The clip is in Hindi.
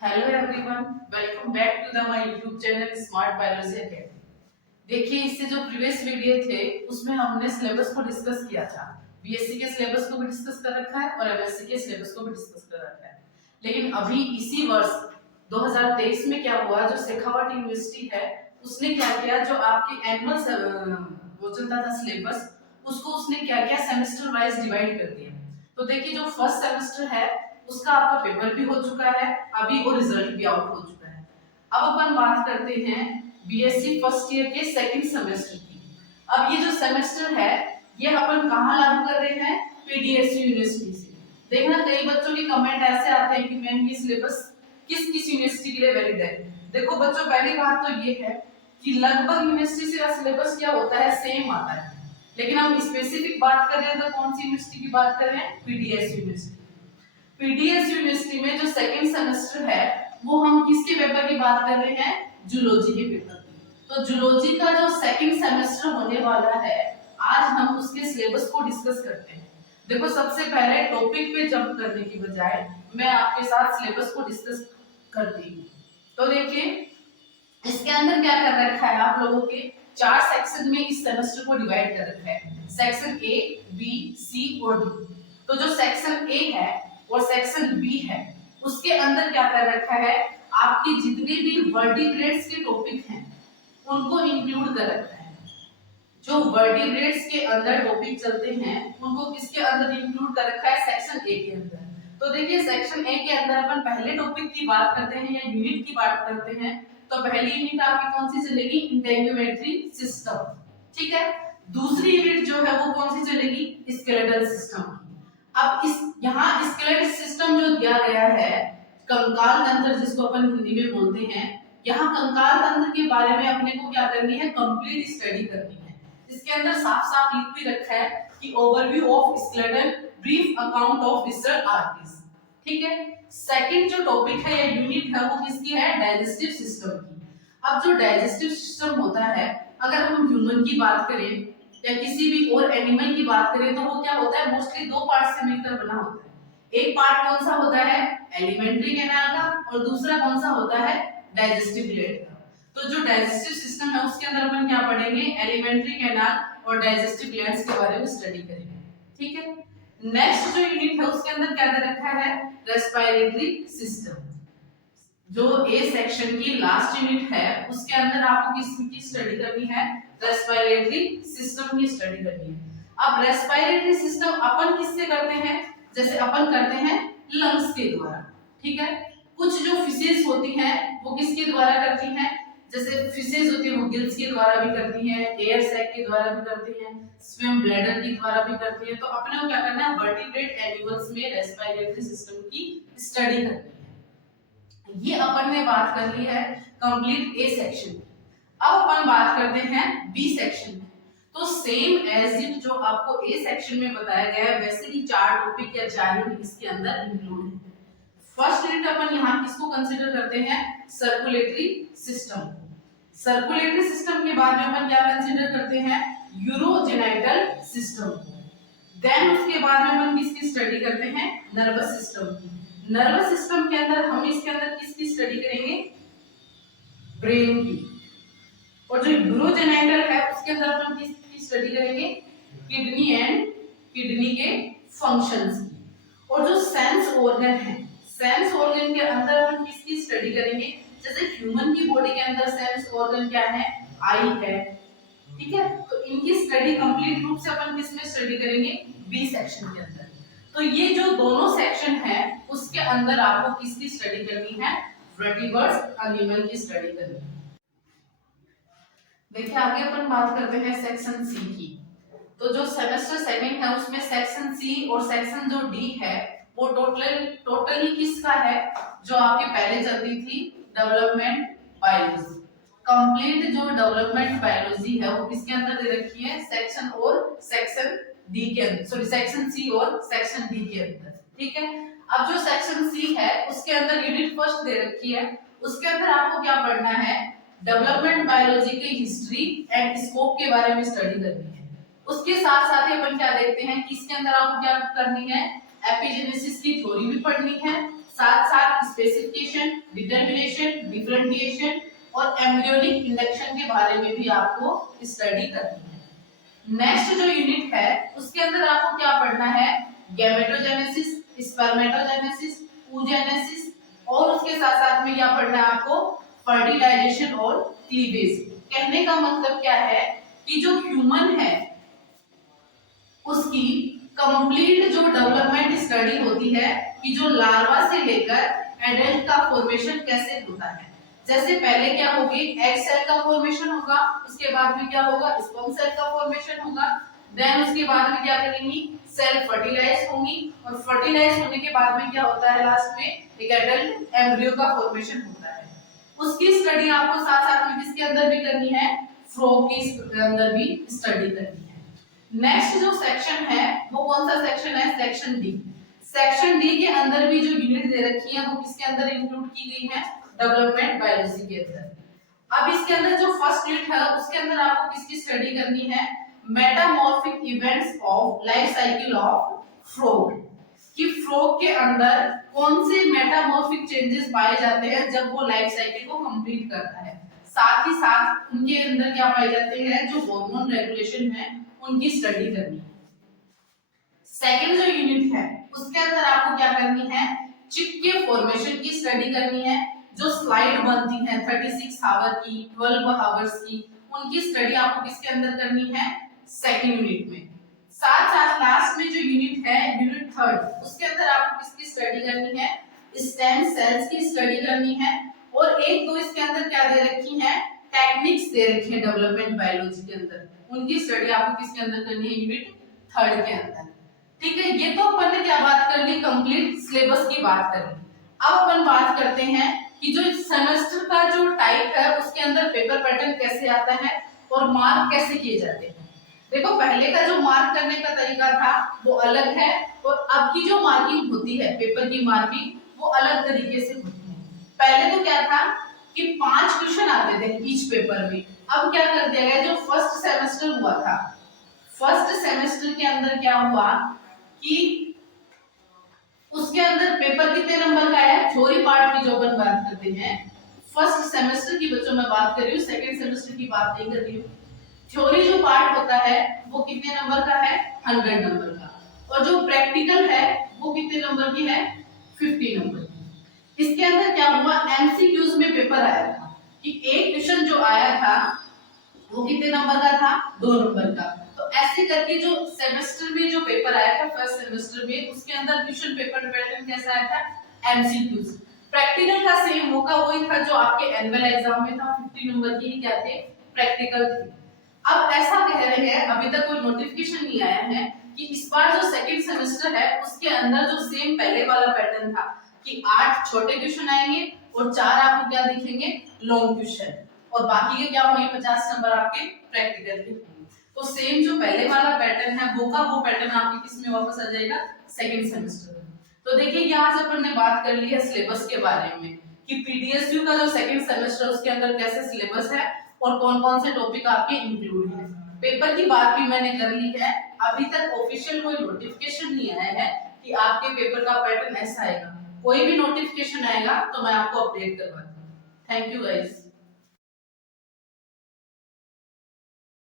Hello everyone, welcome back to the my YouTube channel Smart Biology Academy. देखिए, इससे जो प्रीवियस वीडियो थे उसमें हमने सिलेबस को डिस्कस किया था। बीएससी के सिलेबस को भी डिस्कस कर रखा है और एमएससी के सिलेबस को भी डिस्कस कर रखा है। लेकिन अभी इसी वर्ष 2023 में क्या हुआ, जो शेखावट यूनिवर्सिटी है उसने क्या किया, जो आपकी एनुअल वो चलता था सिलेबस, उसको उसने क्या किया, सेमेस्टर वाइज डिवाइड कर दिया। तो देखिए, जो फर्स्ट सेमेस्टर है उसका आपका पेपर भी हो चुका है अभी और रिजल्ट भी आउट हो चुका है। अब अपन बात करते हैं बीएससी फर्स्ट ईयर के सेकंड सेमेस्टर की। अब ये जो सेमेस्टर है ये अपन कहाँ लागू कर रहे हैं, पीडीएसयू यूनिवर्सिटी से। देखना, कई बच्चों के कमेंट ऐसे आते हैं कि मैम ये सिलेबस किस किस यूनिवर्सिटी के लिए वैलिड है। देखो बच्चों, पहली बात तो ये है कि लगभग यूनिवर्सिटी से सिलेबस क्या होता है, सेम आता है। लेकिन हम स्पेसिफिक बात कर रहे हैं तो कौन सी यूनिवर्सिटी की बात कर रहे हैं, पीडीएस यूनिवर्सिटी। पीडीएस यूनिवर्सिटी में जो सेकंड सेमेस्टर है वो हम किसके पेपर की बात कर रहे हैं, जूलॉजी के पेपर की। तो जूलॉजी का जो सेकंड सेमेस्टर होने वाला है, आज हम उसके सिलेबस को डिस्कस करते हैं। देखो, सबसे पहले टॉपिक पे जंप करने की बजाय मैं आपके साथ सिलेबस को डिस्कस करती हूँ। तो देखिए, इसके अंदर क्या कर रखा है, आप लोगों के 4 सेक्शन में इस सेमेस्टर को डिवाइड कर रखा है, सेक्शन ए, बी, सी और डी। तो जो सेक्शन ए है और सेक्शन बी है उसके अंदर क्या कर रखा है, आपके जितने भी वर्टिब्रेट्स के टॉपिक हैं उनको इंक्लूड कर रखा है। जो वर्टिब्रेट्स के अंदर टॉपिक चलते हैं उनको किसके अंदर इंक्लूड कर रखा है, सेक्शन ए के अंदर। तो देखिए, सेक्शन ए के अंदर अपन पहले टॉपिक की बात करते हैं या यूनिट की बात करते हैं। तो पहली यूनिट आपकी कौन सी चलेगी, इंटेग्युमेट्री सिस्टम, ठीक है। दूसरी यूनिट जो है वो कौन सी चलेगी, स्केलेटल सिस्टम। अब इस यहाँ स्केलेटल सिस्टम जो दिया गया है, कंकाल तंत्र जिसको अपन हिंदी में बोलते हैं, यहाँ कंकाल तंत्र के बारे में अपने को क्या करनी है, कंप्लीट स्टडी करनी है। इसके अंदर साफ साफ लिख भी रखा है कि overview of skeletal, brief account of distal arteries, ठीक है। सेकंड जो टॉपिक है या यूनिट है वो किसकी है, डाइजेस्टिव सिस्टम की। अब जो डाइजेस्टिव सिस्टम होता है, अगर हम ह्यूमन की बात करें या किसी भी और एनिमल की बात करें तो वो क्या होता है, मोस्टली दो पार्ट से मिलकर बना होता है। एक पार्ट कौन सा होता है, एलिमेंट्री कैनाल का, और दूसरा कौन सा होता है, डाइजेस्टिव ग्लैंड का। तो जो डाइजेस्टिव सिस्टम है उसके अंदर अपन क्या पढ़ेंगे, एलिमेंट्री कैनाल और डाइजेस्टिव ग्लैंड्स के बारे में स्टडी करेंगे, ठीक है। नेक्स्ट जो यूनिट है उसके अंदर क्या दे रखा है, रेस्पिरेटरी सिस्टम। जो ए सेक्शन की लास्ट यूनिट है उसके अंदर आपको किसकी स्टडी करनी है, रेस्पिरेटरी सिस्टम की स्टडी करनी है। अब रेस्पिरेटरी सिस्टम अपन किससे करते हैं, जैसे अपन करते हैं लंग्स के द्वारा, ठीक है। कुछ जो फिशेस होती हैं वो किसके द्वारा करती हैं, जैसे फिशेस होती है वो गिल्स के द्वारा भी करती हैं, एयर सैक के द्वारा भी करती हैं, स्विम ब्लैडर के द्वारा भी करती हैं। तो अपने को क्या करना है, वर्टिब्रेट एनिमल्स में रेस्पिरेटरी सिस्टम की स्टडी करनी है। ये अपन ने बात कर ली है कंप्लीट ए सेक्शन। अब अपन बात करते हैं बी सेक्शन में। तो सेम एज इट जो आपको ए सेक्शन में बताया गया है वैसे ही 4 टॉपिक या 4 यूनिट इसके अंदर इंक्लूड है। फर्स्ट यूनिट अपन यहाँ किसको कंसीडर करते हैं, सर्कुलेटरी सिस्टम। सर्कुलेटरी सिस्टम के बाद में अपन क्या कंसीडर करते हैं, यूरोजेनिटल सिस्टम। देन उसके बाद में अपन किसकी स्टडी करते हैं, नर्वस सिस्टम की। नर्वस सिस्टम के अंदर हम इसके अंदर किसकी स्टडी करेंगे, ब्रेन की। और जो यूरोजेनिटल है उसके अंदर अपन किसकी स्टडी करेंगे, किडनी एंड किडनी के फंक्शंस की। और जो सेंस ऑर्गन है, सेंस ऑर्गन के अंदर अपन किसकी स्टडी करेंगे, जैसे ह्यूमन की बॉडी के अंदर सेंस ऑर्गन क्या है, आई है, ठीक है। तो इनकी स्टडी कंप्लीट रूप से अपन किसमें स्टडी करेंगे, बी सेक्शन के अंदर। तो ये जो दोनों सेक्शन है उसके अंदर आपको किसकी स्टडी करनी है, वर्टिब्रेट्स एनिमल की स्टडी करनी है। देखिए, आगे अपन बात करते हैं सेक्शन सी की। तो जो सेमेस्टर सेकंड है उसमें सेक्शन सी और सेक्शन जो डी है वो टोटली किसका है, जो आपके पहले चलती थी डेवलपमेंट बायोलॉजी। कंप्लीट जो डेवलपमेंट बायोलॉजी है वो किसके अंदर दे रखी है, सेक्शन और सेक्शन डी के अंदर, सॉरी सेक्शन सी और सेक्शन डी के अंदर, ठीक है। अब जो सेक्शन सी है उसके अंदर यूनिट फर्स्ट दे रखी है, उसके अंदर आपको क्या पढ़ना है, डेवलपमेंट बायोलॉजी की हिस्ट्री एंड स्कोप के बारे में स्टडी करनी है। उसके साथ साथ ही अपन क्या देखते हैं कि इसके अंदर आपको क्या करनी है, एपिजेनेसिस की थ्योरी भी पढ़नी है, साथ साथ स्पेसिफिकेशन, डिटरमिनेशन, डिफरेंशिएशन और एम्ब्रियोनिक इंडक्शन के बारे में भी आपको स्टडी करनी है। नेक्स्ट जो यूनिट है उसके अंदर आपको क्या पढ़ना है, गैमेटोजेनेसिस, स्पर्मेटोजेनेसिस, oogenesis और उसके साथ साथ में क्या पढ़ना है आपको, फर्टिलाइजेशन और क्लीवेज। कहने का मतलब क्या है कि जो ह्यूमन है उसकी कंप्लीट जो डेवलपमेंट स्टडी होती है कि जो लार्वा से लेकर एडल्ट का फॉर्मेशन कैसे होता है। जैसे पहले क्या होगी, एग सेल का फॉर्मेशन होगा, उसके बाद में क्या होगा, स्पर्म सेल का फॉर्मेशन होगा, देन उसके बाद में क्या करेंगी, सेल फर्टिलाइज होंगी और फर्टिलाइज होने के बाद में क्या होता है, लास्ट में एक एडल्ट एम्ब्रियो का फॉर्मेशन होता है। उसकी स्टडी आपको साथ साथ में किसके अंदर भी करनी है, फ्रॉग के अंदर भी स्टडी करनी है। नेक्स्ट जो सेक्शन है वो कौन सा सेक्शन है, सेक्शन डी। सेक्शन डी के अंदर भी जो यूनिट दे रखी है वो किसके अंदर इंक्लूड की गई है, डेवलपमेंट बायोलॉजी के अंदर। अब इसके अंदर जो फर्स्ट यूनिट है उसके अंदर आपको किसकी स्टडी करनी है, metamorphic events of life cycle of frog, कि फ्रॉग के अंदर कौन से मेटामॉर्फिक चेंजेस पाए जाते हैं जब वो लाइफ साइकिल को कंप्लीट करता है। साथ ही साथ उनके अंदर क्या पाए जाते हैं, जो हार्मोन रेगुलेशन है उनकी स्टडी करनी है। सेकंड जो यूनिट है उसके अंदर आपको क्या करनी है, चिप के फॉर्मेशन की स्टडी करनी है। जो स्लाइड बनती है 36 आवर की, 12 आवर्स की, उनकी स्टडी आपको किसके अंदर करनी है, सेकंड यूनिट में। साथ साथ लास्ट में जो यूनिट है, यूनिट थर्ड, उसके अंदर आपको किसकी स्टडी करनी है, स्टेम सेल्स की स्टडी करनी है। और एक दो इसके अंदर क्या दे रखी है, टेक्निक्स दे रखी है डेवलपमेंट बायोलॉजी के अंदर, उनकी स्टडी आपको किसके अंदर करनी है, यूनिट थर्ड के अंदर। ठीक है, ये तो अपन ने क्या बात कर ली, कंप्लीट सिलेबस की बात कर ली। अब अपन बात करते हैं कि जो सेमेस्टर का जो टाइप है उसके अंदर पेपर पैटर्न कैसे आता है और मार्क कैसे किए जाते हैं। देखो पहले का जो मार्क करने का तरीका था वो अलग है और अब की जो मार्किंग होती है, पेपर की मार्किंग, वो अलग तरीके से होती है। पहले तो क्या था कि 5 क्वेश्चन आते थे ईच पेपर में, अब क्या कर दिया गया, जो फर्स्ट सेमेस्टर हुआ था, फर्स्ट सेमेस्टर के अंदर क्या हुआ कि उसके अंदर पेपर कितने नंबर का है, थ्योरी पार्ट की जो अपन बात करते हैं, फर्स्ट सेमेस्टर की बच्चों में बात कर रही हूँ, सेकंड सेमेस्टर की बात नहीं कर रही हूँ। थ्योरी जो पार्ट होता है वो कितने नंबर का है, 100 नंबर का, और जो प्रैक्टिकल है वो कितने नंबर की है, 50 नंबर की। इसके अंदर क्या हुआ, एमसीक्यूज में पेपर आया था कि एक क्वेश्चन जो आया था वो कितने नंबर का था, 2 नंबर का। तो ऐसे करके जो सेमेस्टर में जो पेपर आया था फर्स्ट सेमेस्टर में, उसके अंदर क्वेश्चन पेपर पैटर्न कैसा आया था, एमसीक्यूज। प्रैक्टिकल का सेम होगा, वही था जो आपके एनुअल एग्जाम में था, 50 नंबर की क्या थे, प्रैक्टिकल थे। अब ऐसा कह रहे हैं, अभी तक कोई नोटिफिकेशन नहीं आया है कि इस बार जो सेकंड सेमेस्टर है उसके अंदर जो सेम पहले वाला पैटर्न था कि 8 छोटे क्वेश्चन आएंगे और 4 आपको क्या दिखेंगे, लॉन्ग क्वेश्चन, और बाकी के क्या होंगे, 50 नंबर आपके प्रैक्टिकल के। तो सेम जो पहले वाला पैटर्न है वो का वो पैटर्न आपके किस में वापस आ जाएगा, सेकंड सेमेस्टर में। तो देखिए यहाँ से अपन ने बात कर ली है सिलेबस के बारे में कि पीडीएसयू का जो सेकंड सेमेस्टर उसके अंदर कैसे सिलेबस है और कौन-कौन से टॉपिक आपके इंक्लूड हैं। पेपर की बात भी मैंने कर ली है, अभी तक ऑफिशियल कोई नोटिफिकेशन नहीं आया है कि आपके पेपर का पैटर्न ऐसा आएगा। कोई भी नोटिफिकेशन आएगा तो मैं आपको अपडेट करवा दूंगी। Thank you guys.